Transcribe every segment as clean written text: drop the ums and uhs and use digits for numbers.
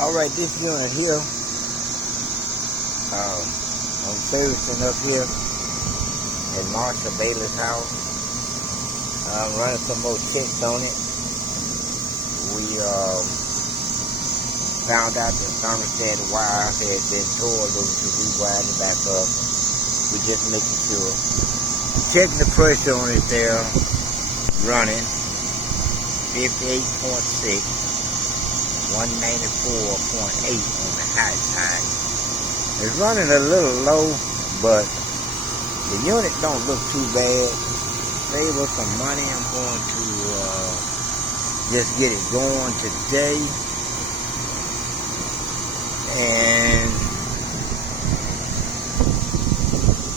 Alright, this unit here, I'm servicing up here at Marshall Bailey's house. I'm running some more checks on it. We found out the thermostat wire had been torn over, so we wired it back up. We're just making sure. Checking the pressure on it there, running 58.6. 194.8 on the high side. It's running a little low, but the unit don't look too bad. Save us some money. I'm going to just get it going today. And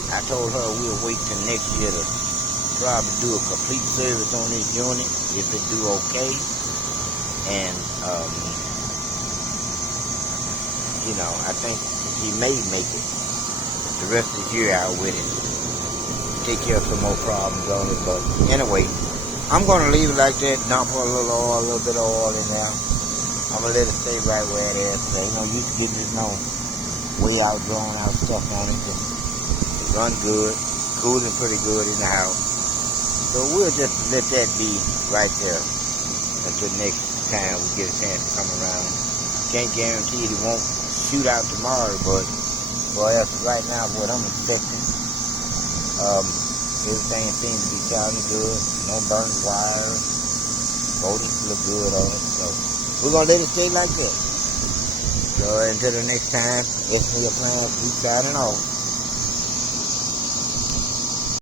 I told her we'll wait till next year to probably do a complete service on this unit if it do okay. And you know, I think he may make it the rest of the year out with it. Take care of some more problems on it. But anyway, I'm going to leave it like that. Dump a little bit of oil in there. I'm going to let it stay right where it is. There ain't no use getting this way out, drawn out stuff on it. It runs good. Cooling pretty good in the house. So we'll just let that be right there until next time we get a chance to come around. Can't guarantee it won't shoot out tomorrow, but right now what I'm expecting, everything seems to be sounding good. No burnt wires. Voltage look good on it. So we're gonna let it stay like that. So until the next time, it's me a plan. Keep signing off.